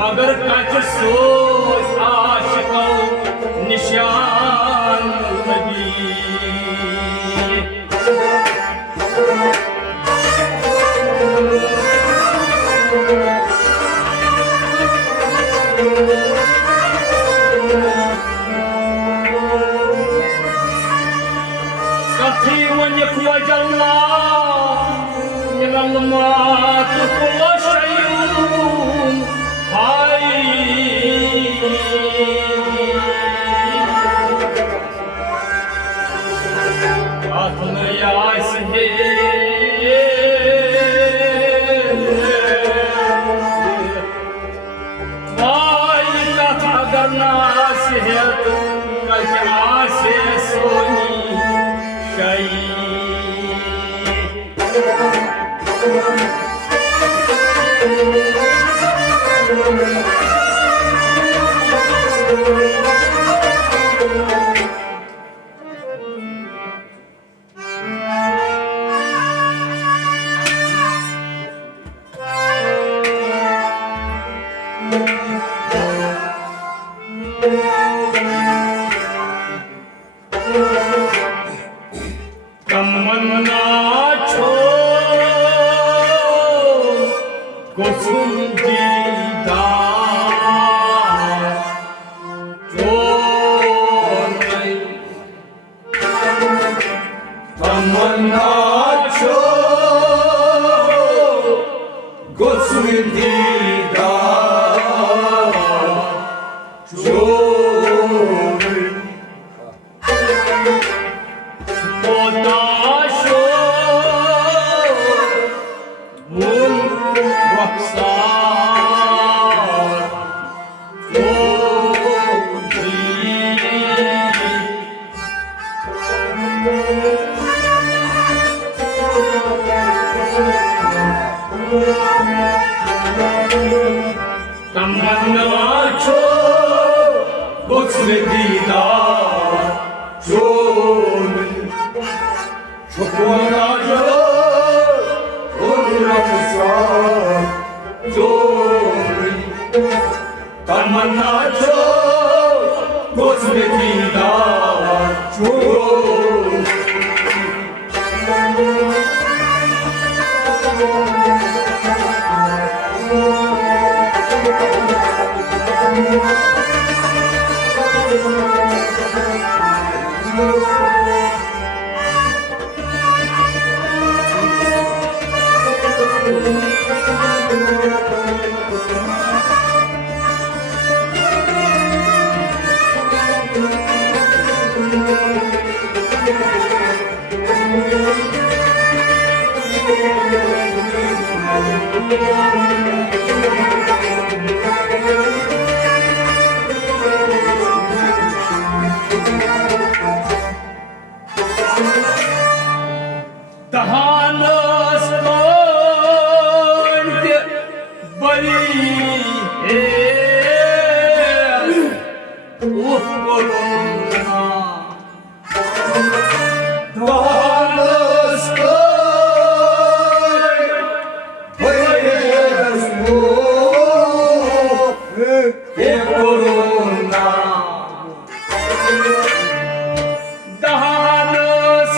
मगर कच सोच आशिको निशान लगी कथी वन खोजल्ला मिललमात पोशयूं हाय आत्मयास है वाई कथा करनास है कजासे सोनी शई तमन्ना छोड़ कुसुम दीदार तमन्ना छोड़ कुसुम दीदार तमन्ना छोड़ कुसुम दीदार तमन्ना छोड़ कुसुम दीदार तहानस कोंड बली है उफ कोरोना तहानस कोंड बली है corona तहानस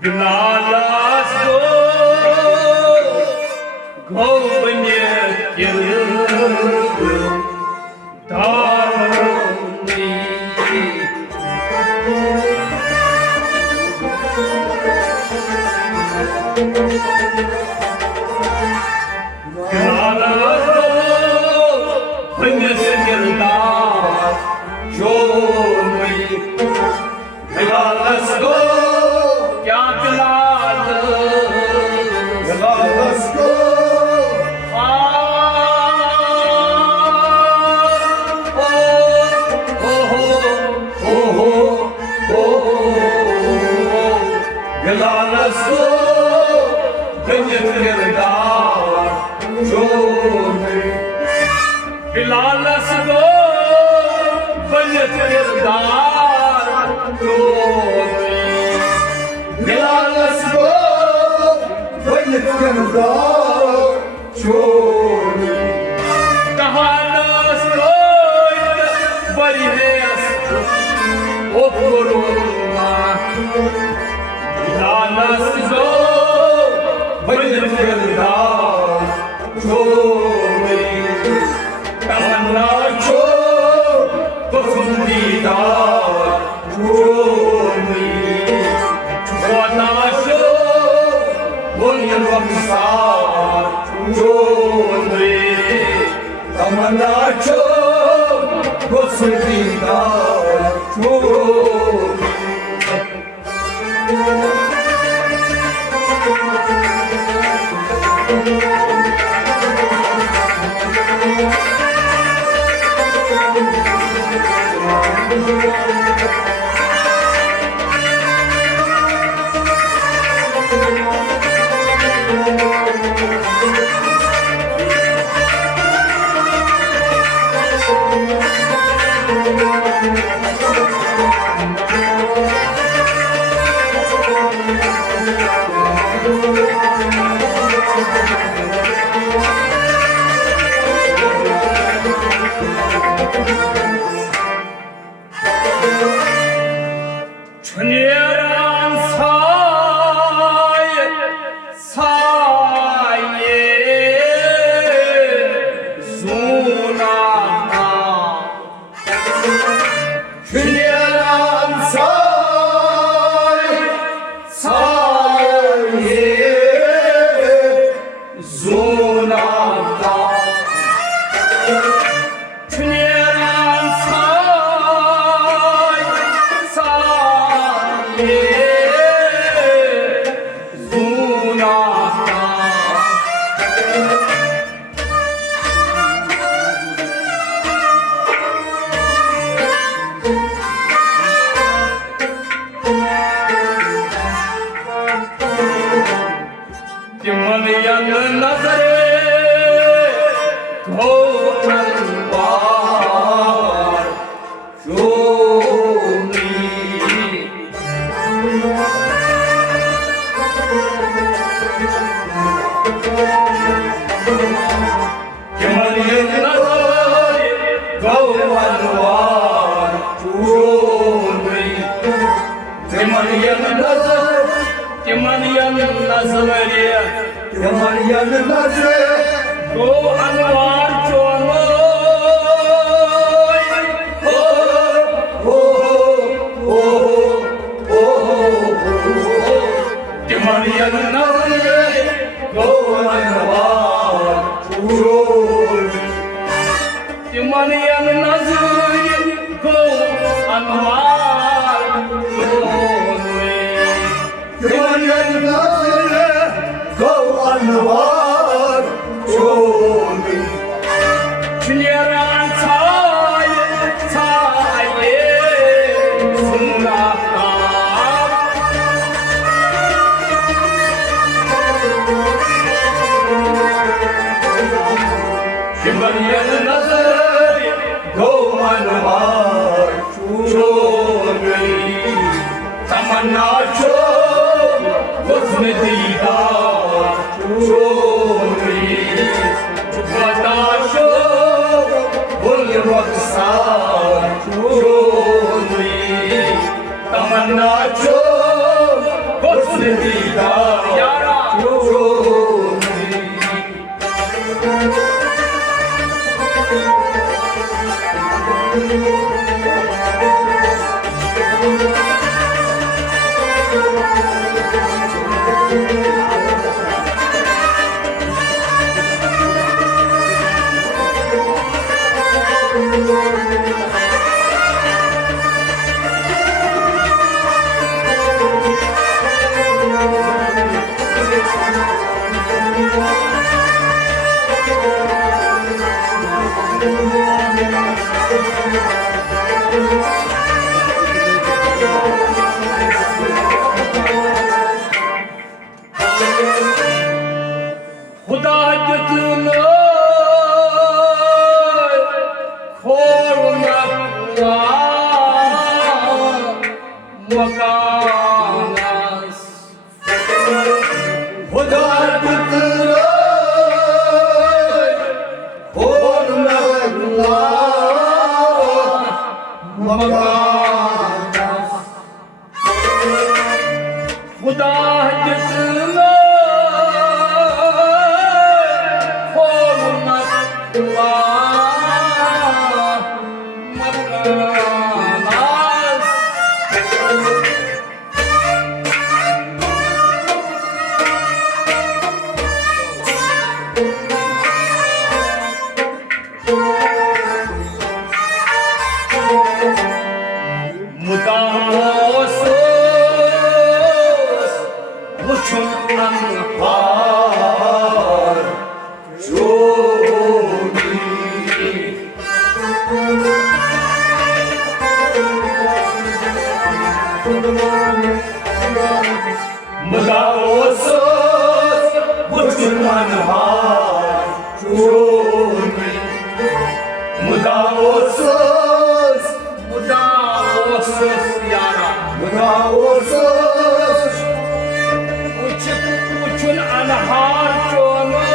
Gnalas go banye daruni Gnalas go banye Gnalas go Oh Galalasco, Ganyatagardar, Jodi. Galalasco, Ganyatagardar, Jodi. Galalasco, Ganyatagardar, Jodi. Kahalasco, Barihes, Oporuma. Galalasco, Ganyatagardar, Jodi. Tamanacho, Kosundidar, Jodi. Wanasho, Bunyan Ramsar, Jodi. Tamanacho, Kosundidar, Jodi. 천예란 사이에 수나가 그녀란 사이에 수나가 천예란 사이에 수나가 김만이야는 나사렛 고한발 교리 김만이야는 나사렛 고한발 교리 김만이야는 나사렛 김만이야는 나사렛 야마리아는 나즈레 고한발 교리 김만이야는 나사렛 고한발 김만이야는 나사렛 고한발 야마리아는 나즈레 고안나와 조니 그녀란 사이에 수나가 김만이야는 나사렛 고안나와 조니 tamanacho kosmetida chori vatasho bolraksa chori tamanacho kosmetida yara chori मकानास खुदा पुत्र और नगला मकाना खुदा जितना हो Makwa मकानास mudaosos wuchun anhar जोगी mudaosos wuchun anhar जोगी mudaosos mudaosos yara मुदाओसोस wuchun anhar chono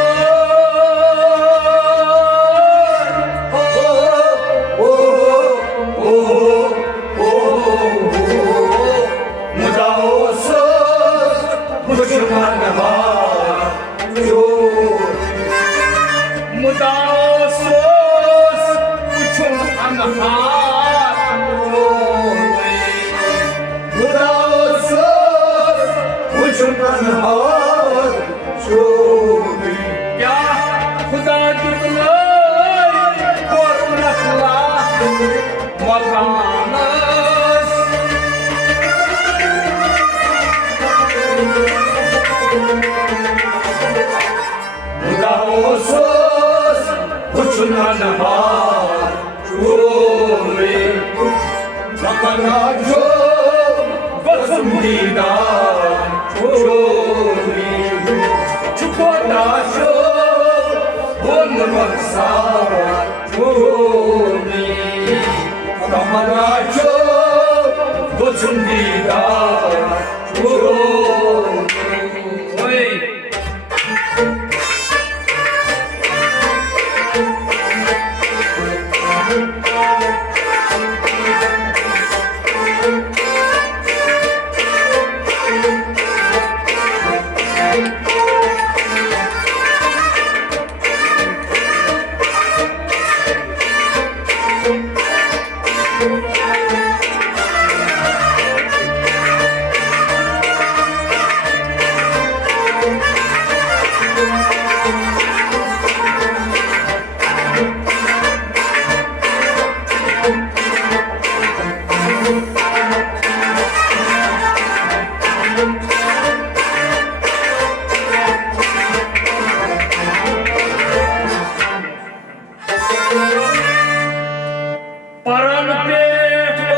ओ ओ ओ मुदाओसोस मुझमान हार जो mudaosos wuchun anhar मुदाओसोस मुझमान हार जो क्या खुदा जितना और नखला मकानास मुदाओसोस मुझमान हार जो मकना जो पसंदीदा जोगी छुपोता शो बोल मक्सा जोगी कमरा शो पसंदीदा जोगी ओए Paran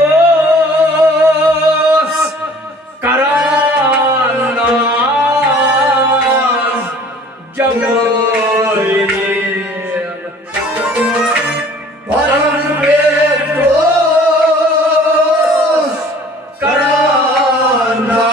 petos karanas jagair Paran petos karana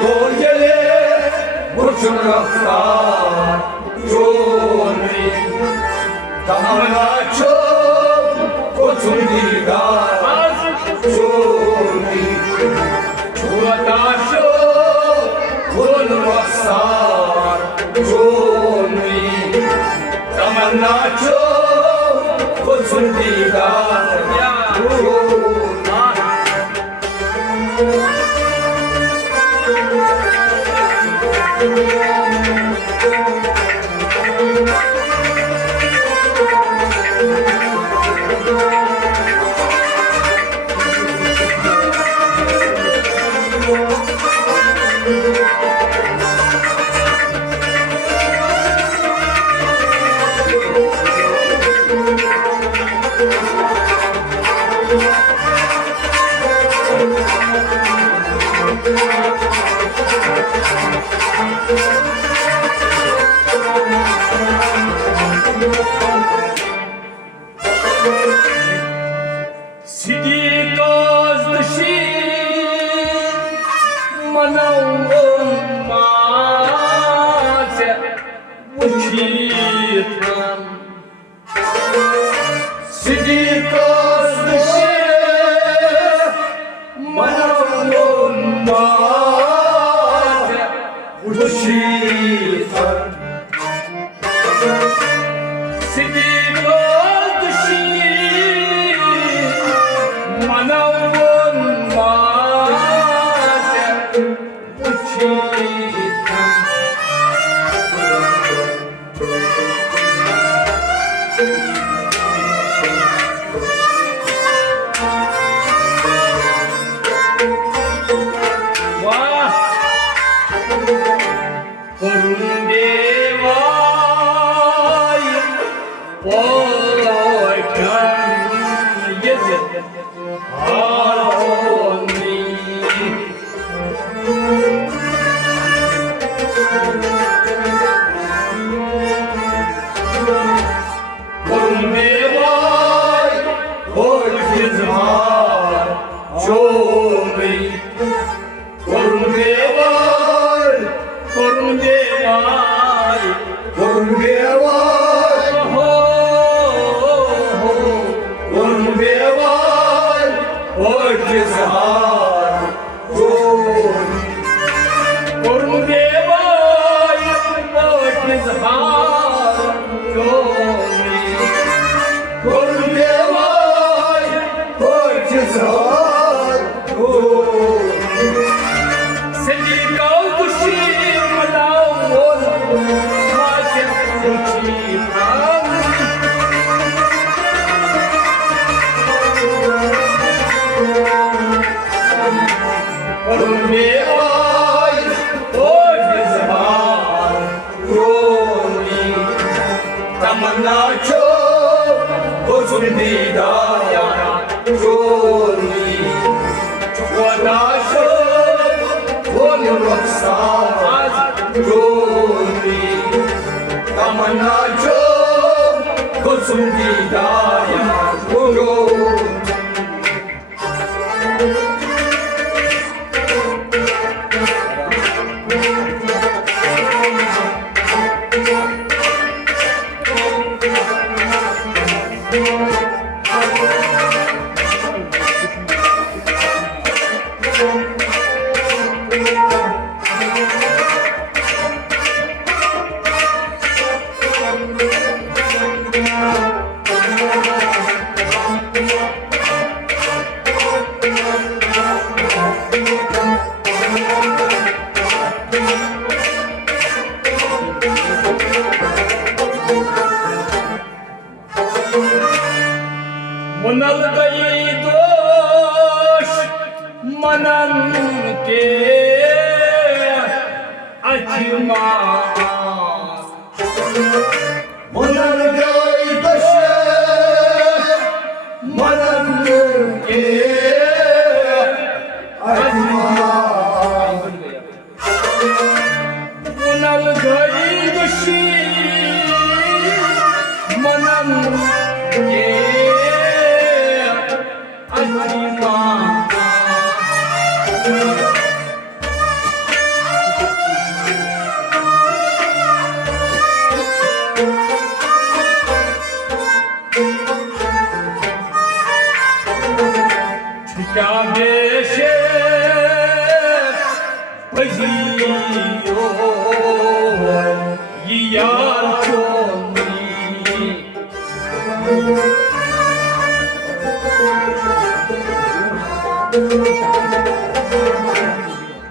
돌gel에 무슨학사 좋으니 다마쳐 고충리가 좋으니 주다쇼 고는학사 좋으니 다만나쳐 고충리가 좋으니 Сиди дождь, манаум мате учит нам. Сиди коздыше, манаум мате учитан. Сиди дождь, манаум мате учит нам. 와, 공대와의 월간 예전 아로니 공대와의 월기ዝ만 좋으니 공대와의 공대와의 공대와의 공대와의 월기ዝ만 좋으니 공대와의 월기즈한 좋니 공대와의 월기ዝ만 좋으니 생기가 없이 나온 마켓 좋지만 공대와의 월기즈만 좋으니 다만나쳐 고순디다 좋으니 원하셔 오늘 waksa 좋으니 다만나쳐 고순디다 좋으니 문화가이 도시 만한게 아지마 문화가이 도시 만한게 아지마 문화가이 도시 만한게 아지마 क्या बेशे भजियो ये यार चोरी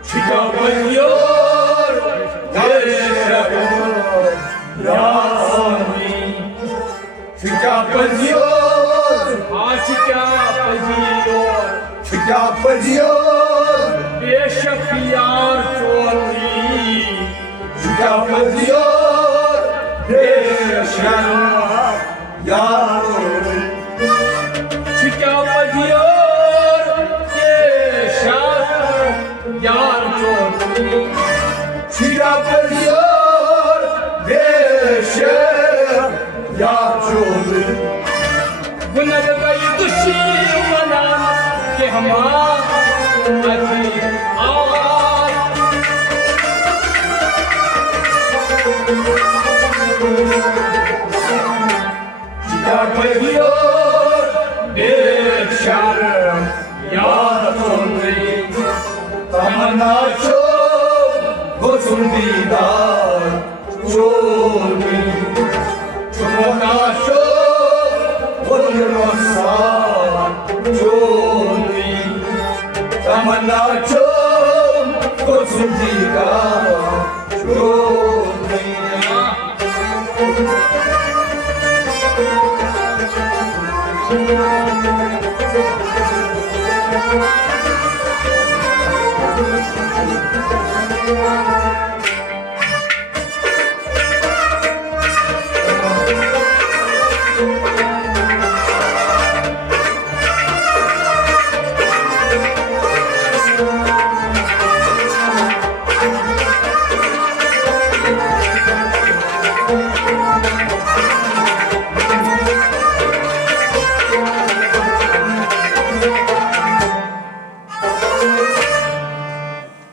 छिया भजियो बेशक यार चोरी छिका बजियो बेशक यार चोरी बुनद गई दुश्मना के हमारी आवाज तमन्ना चो गोसुंदीदार चोरी चुमना चो बोलरोसा चोरी तमन्ना चो गोसुंदीदार चोरी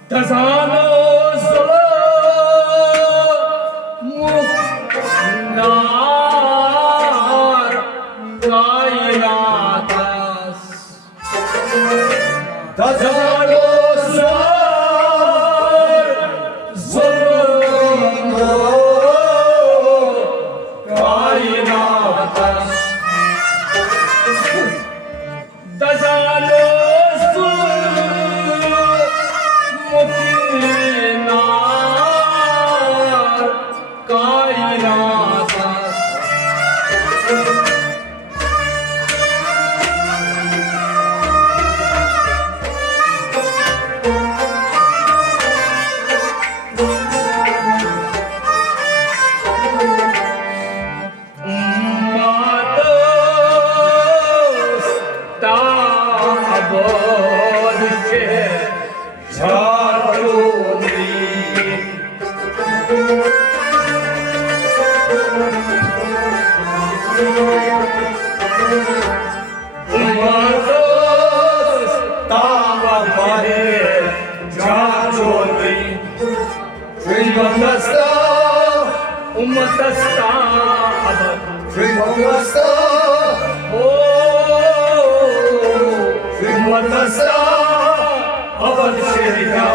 Tazano muknar kainatas Tazano kainatas Tazano Umatasta abad Umatasta abad shirya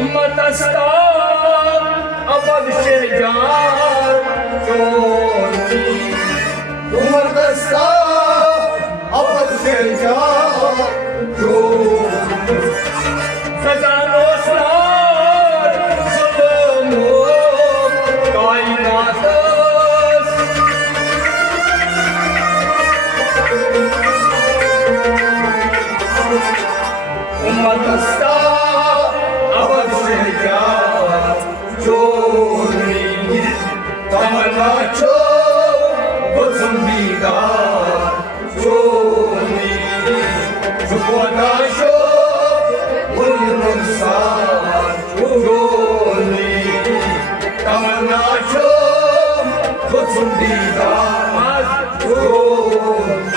Umatasta abad shirya Umatasta abad shirya Sazano sar zulmo kainatas Umatasta abad shirya chori tamana cho gosundidar chori chupona cho बोलरोसा चोरी तमन्ना चो गोसुंदीदार चोरी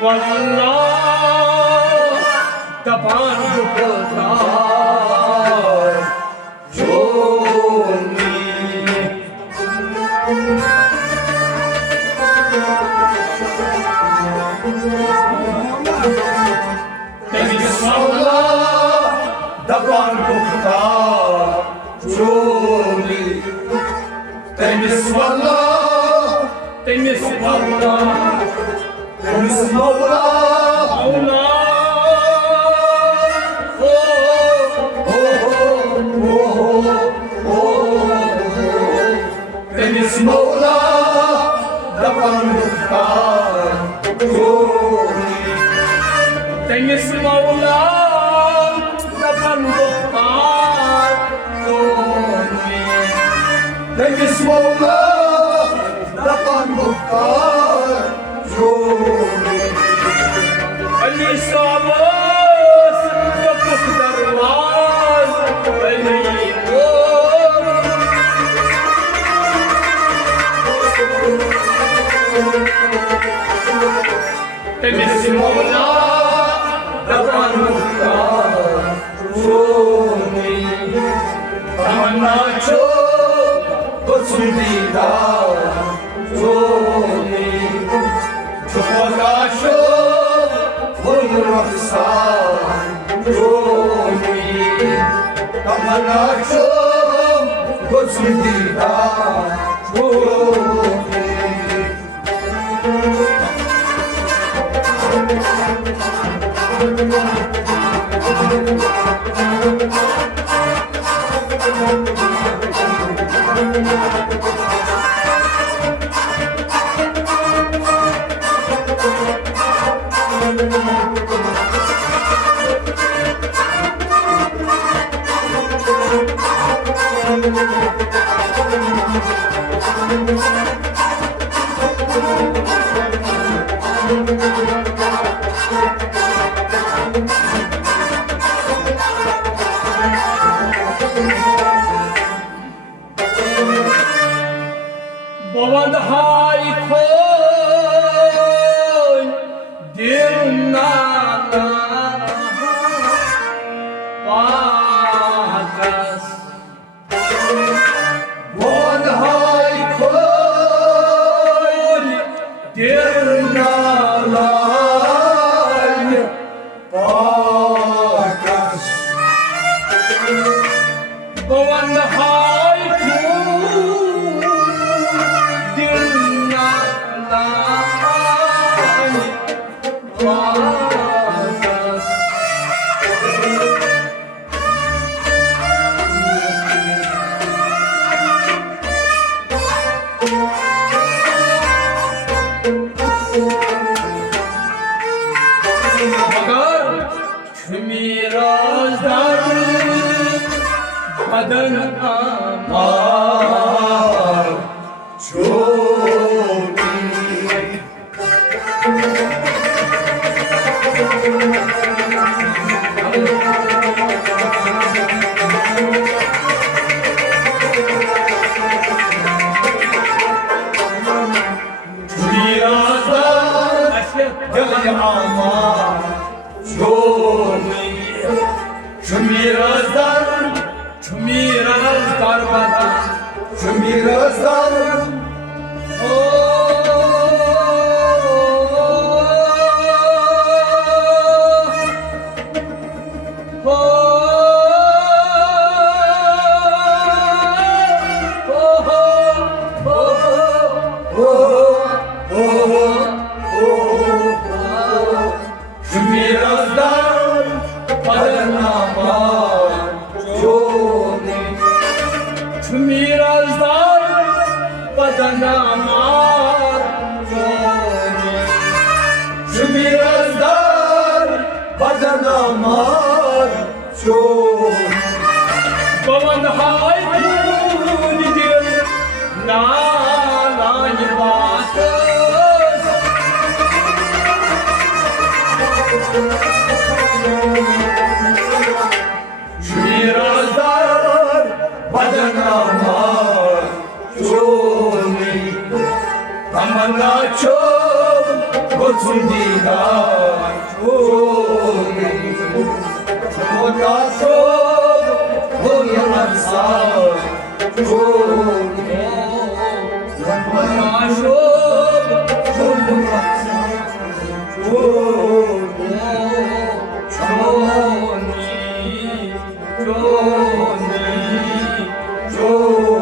Wallah, tapan bukta, Joni temis Allah dapan bukta Joni Temiz wallah temis wallah, Temiz Mevla Allah, Temiz Mevla dapan bukta Joni temis Mawla, tapan bukta, Temiz Mevla dapan bukta Joni Ali sabas, kapuk darwaz, Ali or. Temis Mawla, dapan bukta Joni Tamanna çok kotsundida Joni Çukurdaşo vurmaksa Joni Tamanna çok kotsundida Joni Bavad hay koy, dirnana, pakas. Von hay koy dirnalay pakas Bavad hay koy, dirnana, pakas. मगर मिराजदार बदन Mar Joni Mirajdar Gel ama Joni Şumirazdan Mirajdar बदन Şumirazdan Şumirazdan Padanamar Joni Mirajdar बदन अमार Şumirazdan Padanamar Joni पवन हाय फूल दिल नालाय बात Şumirazdan Padanamar Joni Tamanna çok दीदार छोड़े छोटा शोभ हो या अंसार छोड़े शोभ छोटा छोड़े छोनी छोनी छोड़े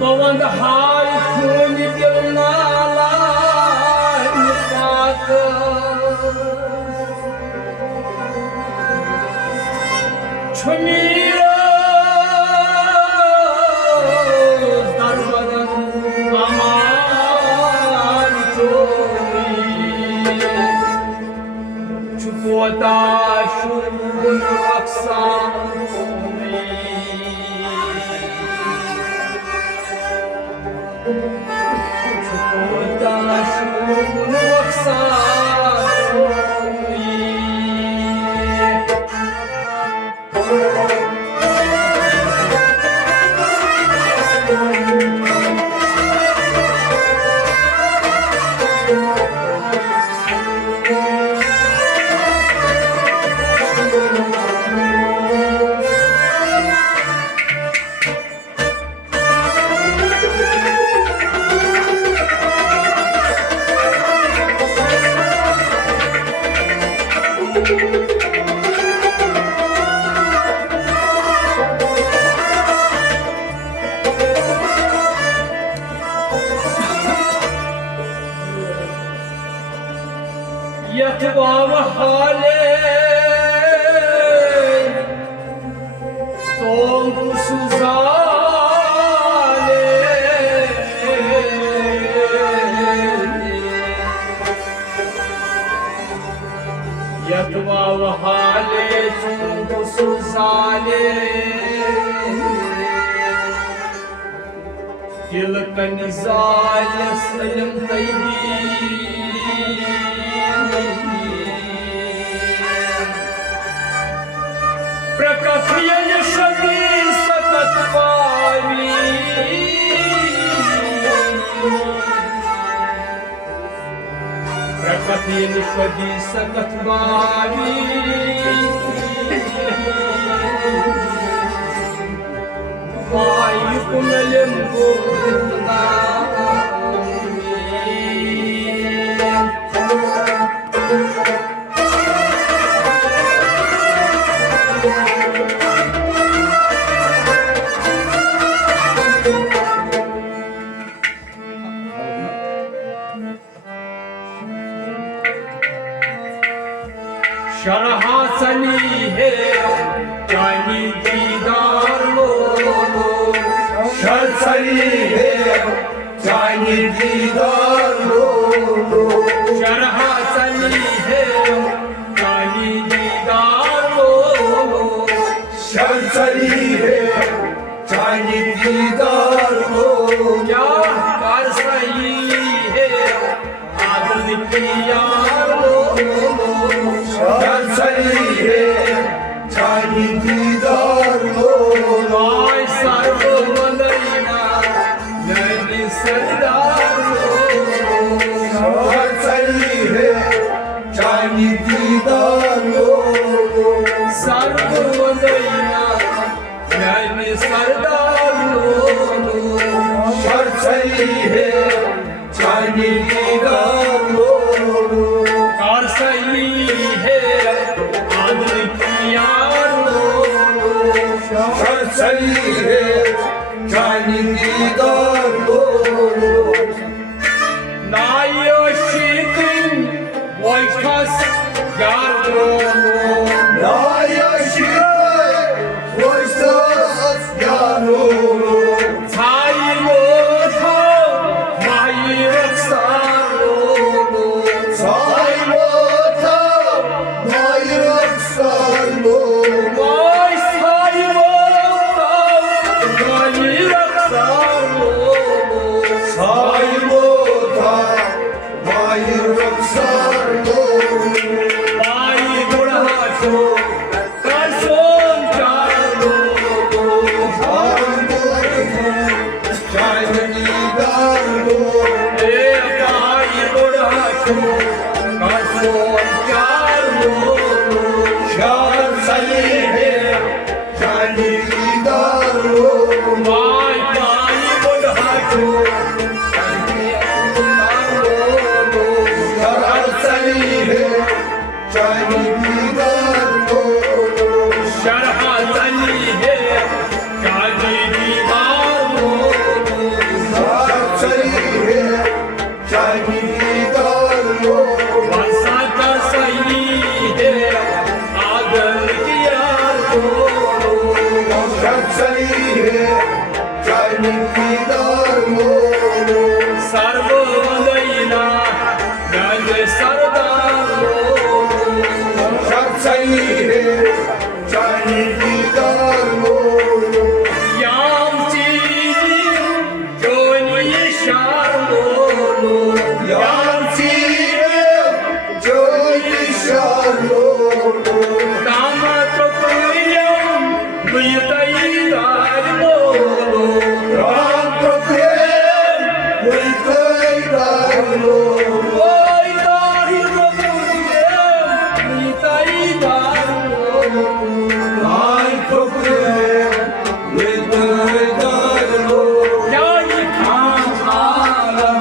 पवन हाय खून दिल नाला निपात छुनीरो दरबदन अमान चोरी छुपोता शुन अक्सार यथवाम हाले सोम सुजाले यथवाम हाले सोम सुजाले दिल कनिजाले सलम तैदी प्रकथियन शदी सकत पावी प्रकथियन शदी सकत पावी वायु कुमलम गोविंदा शरहा सनी है जानी दीदार लो शर सही है जानी दीदार लो शरहा सनी है जानी दीदार लो शर सही है जानी दीदार लो क्या कर सही है आदल की यार लो शर सही है जानी दीदार लो राय सर्व वंदना नैनी सरदार लो शर सही है जानी दीदार लो सर्व वंदना नैनी सरदार लो शर सही है जानी दीदार लो कर सही है आदल की यार लो शर सही है जानी दीदार लो नायो शीतिन वैठस यार लो छाई लो था माई रक्षा लो माई छाई लो था जानी दीदार लो शरह चली है जानी दीदार लो चली है जानी दीदार लो वर्षा कर सही है आदर किया लो चली है जानी दीदार लो सर्व वंदना गंज सरदार लो चली है जानी दीदार लो याम चीजी जोनी शार लो यार चीरे जो निशार लो काम प्रकृयम वितई दार लो राम प्रेम वही दार लो ओय दाहि प्रकृयम वितई दार लो भाई प्रेम वही दार लो जाई खान आलम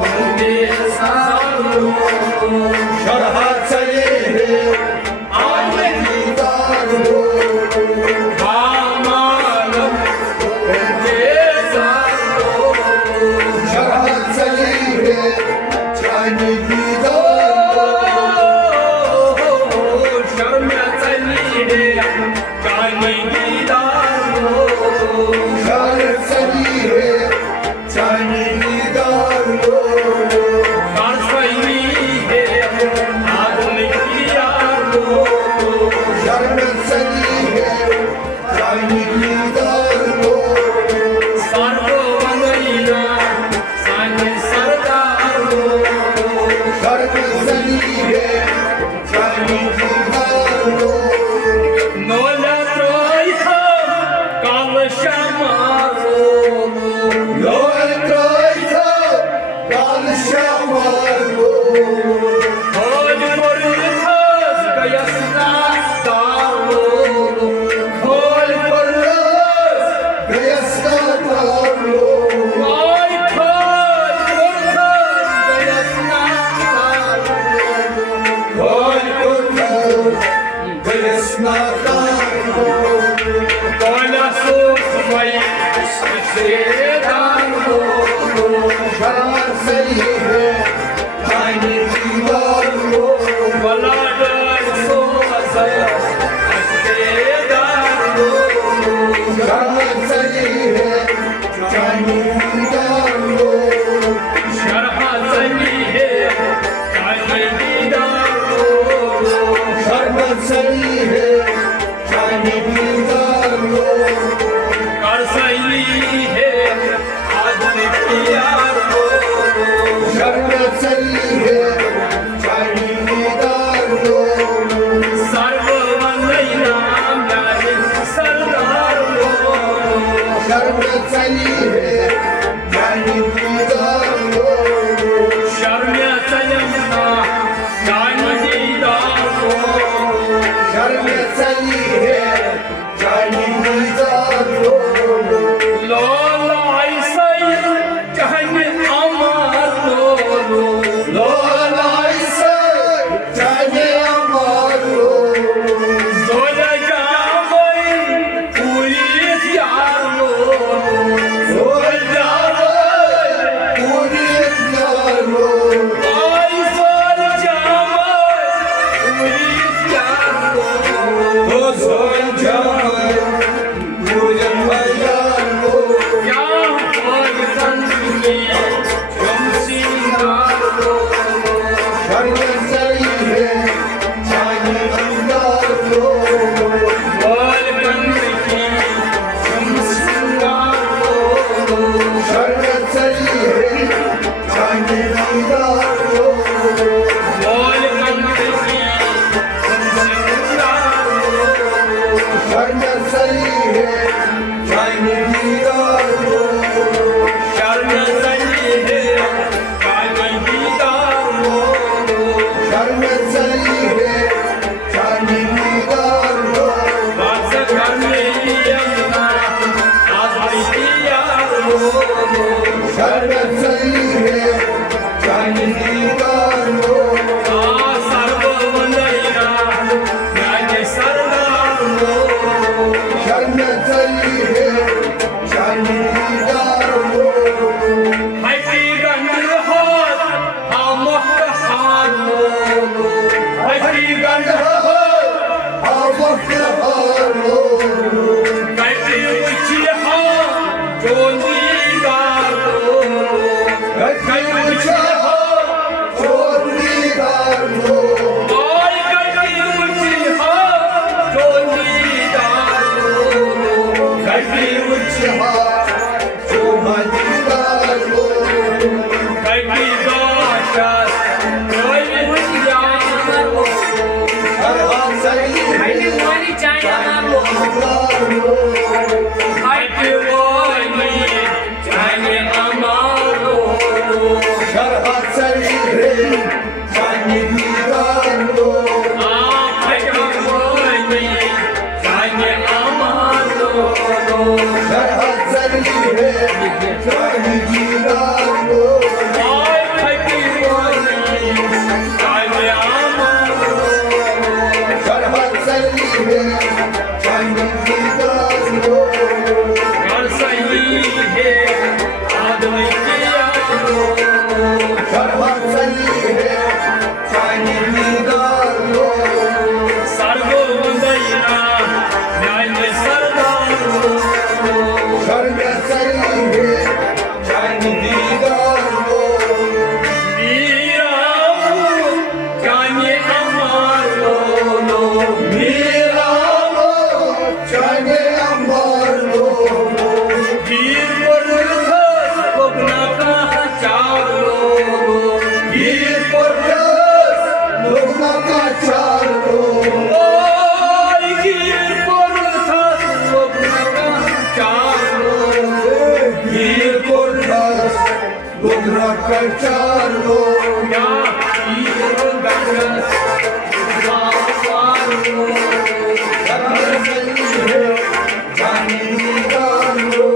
बंदे सारो शरह चले है आले दीदार लो आमालम बंदे सारो शरह चले है जानी दीदार शर्म चली है जानी दीदार लो शर चली है जानी दीदार लो कर सही है आदमी किया लो शर्म चली है जानी दीदार लो सर्व वंदना संग सरदार लो शर्म चली है जानी दीदार लो नोला त्रोय काल श्यामारो लोल त्राय था काल श्यामार लो खोज पुरखस गयसना दारो खोल परस गयस्ता तार लो ओय खोज पुरखस गयसना दारो खोल परस गयस्ता तार लो कोला सोच भई से दारो शरार सही है जानी दीदार लो बलाडर सो असय हस्ते दारो शरार सही है जानी दीदार लो शरह चली है जानी दीदार लो शरबत सही है जानी दीदार लो कर सही है आदमी प्यार लो दीदारो हटवानी जाने अमारो शरहद चली है जानी दीदारो आप हटवानी जाने अमारो शरहद चली है जानी दीदारो आप हटवानी जाने अमारो शरहद चली है जानी दीदारो घर सही है आदमी के यारो शरहद चली है जानी दीदारो सर्वोदयना न्याय सरदारो शरहद चली है जानी दीदारो मीराओ जाने अमारो मेरा वो जाने अम्बारो वीर पुरुष अपना का चारो गिर परदेस लोगों का चारो ओय वीर पुरुष अपना का चारो गिर परदेस लोगों का चारो या वीर गंगस मारो शरहद चली है जानी दीदारो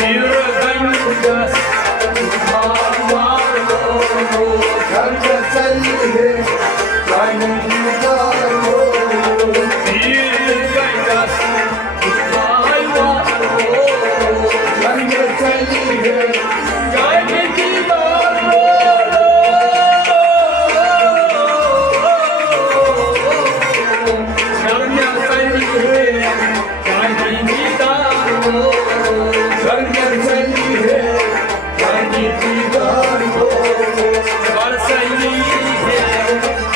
वीर गंगस मारो शरहद चली है जानी दीदारो वीर गंगस मारो शरहद चली है जाने दीदारो शरण सही है जाने दीदारो शरहद चली है जानी दीदारो घर सही है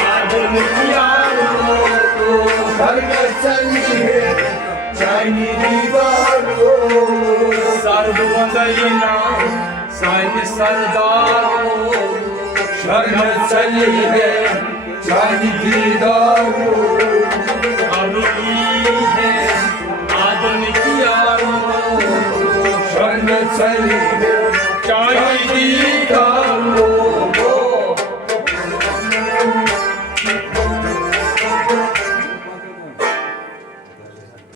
आदमी यारो शरहद चली है जानी दीदारो सर्वोदयना सैन्य सरदारो शरहद चली है जानी दीदारो